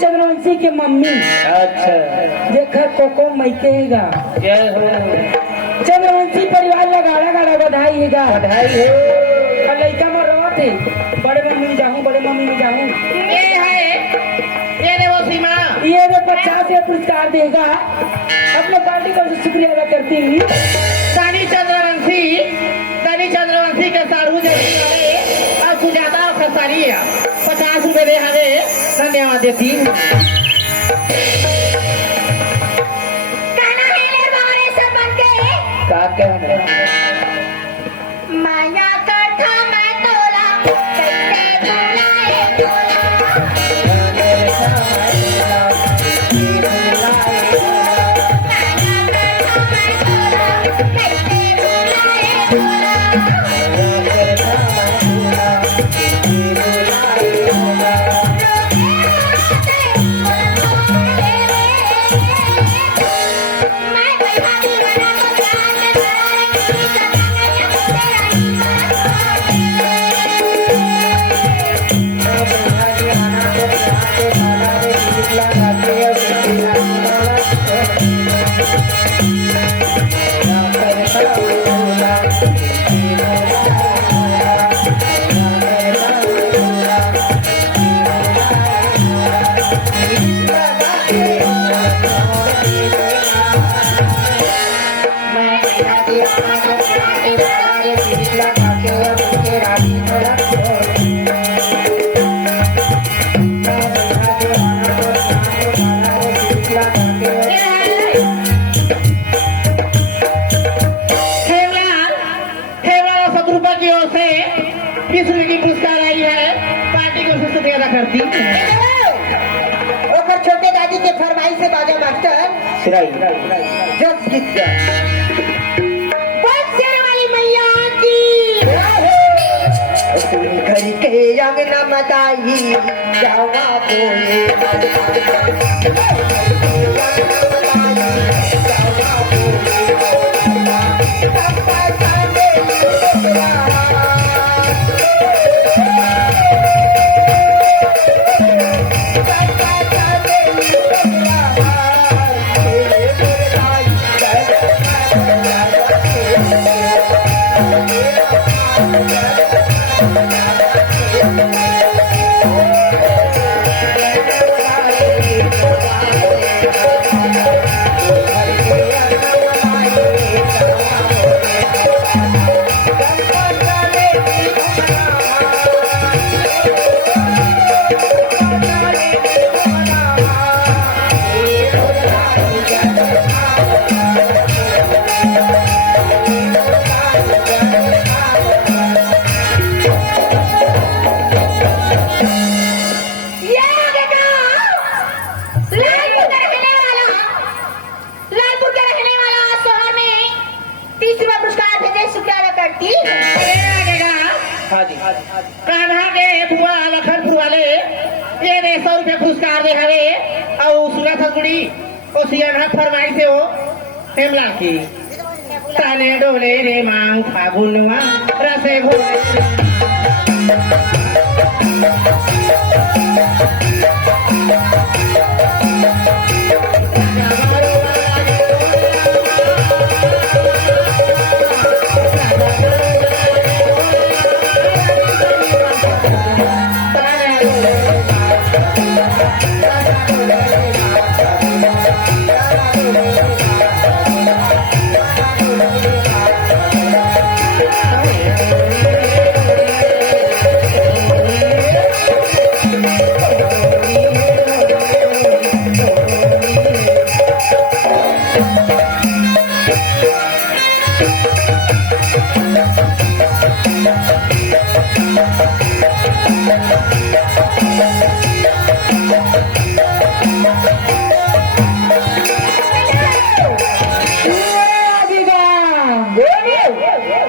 चंद्रवंशी की मम्मी। अच्छा देखा कोको मैकेगा क्या हो चंद्रवंशी परिवार ला गाड़ा गाड़ा बधाई है बधाई हो। लड़का में रहो थे बड़े मम्मी में जाऊँ बड़े मम्मी में जाऊँ ये ने वो सीमा ये 50 से पुरस्कार देगा अपने पार्टी को शुक्रिया अदा करती हुई तानी चंद्रवंशी के सारू जैसे और सुजाता और खसारी 50 रुपए दे हवे धन्यवाद देती का कहना माया कथा मैं तोला कैसे बुलाए करती ओकर छोटे दादी के फरमाइश से बाजा मास्टर सिराई जब गीत गया बक्सर वाली मैया की घर के अंगना मदाई जावा बोले कान्हा के बुआ लखनपुर वाले ये 100 रुपए पुरस्कार दे हवे और सुना थगुड़ी ओ सियाना फरमाई से हो हेमला की ताने डोले रे मांग फागुनवा रसे घोले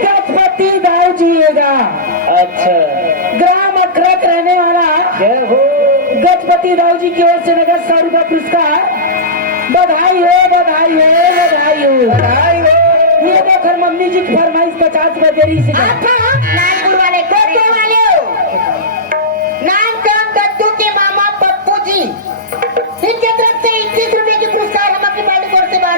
गजपति दाऊ जी येगा। अच्छा ग्राम अखरक रहने वाला जय हो। गजपति दाऊ जी की ओर से नगद 100 रुपया पुरस्कार। बधाई हो बधाई हो बधाई हो बधाई हो। ये देखकर मम्मी जी की फरमाइश 50 रुपया दे रही अच्छा नानपुर वाले कोटे वाले हो नाम काम दत्तू के मामा पप्पू जी इनके तरफ से 21 रुपए की पुरस्कार हम अपनी पार्टी की ओर से बार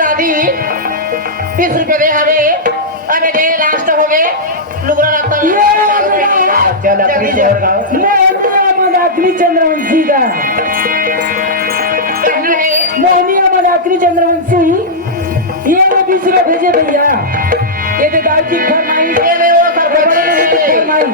दादी 30 रुपए दे हवे अब ये लास्ट हो गए लुगरा रास्ता चल अपनी शहर गाँव मदाकरी चंद्रवंशी का मोहनिया मदाकरी चंद्रवंशी ये 20 रुपए भेजे भैया। ये तो दाऊ की फरमाइश वो सर फरमाइश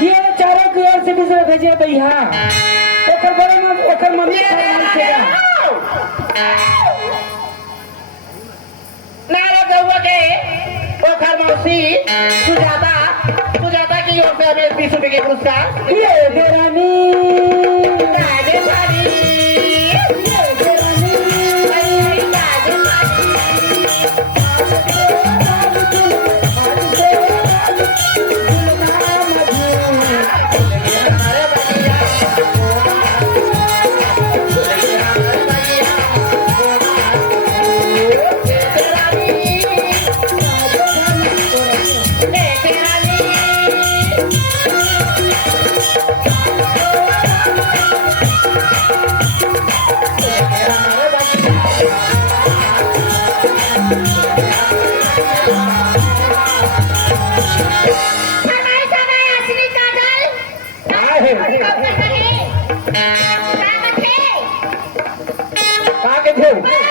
ये चारों की ओर से 20 रुपए भेजे भैया। ओकर बड़े ओकर मम्मी नारा गौवा के ओखर मौसी सुजाता की ओर से हमें 20 रुपए के पुरस्कार। ये देरानी है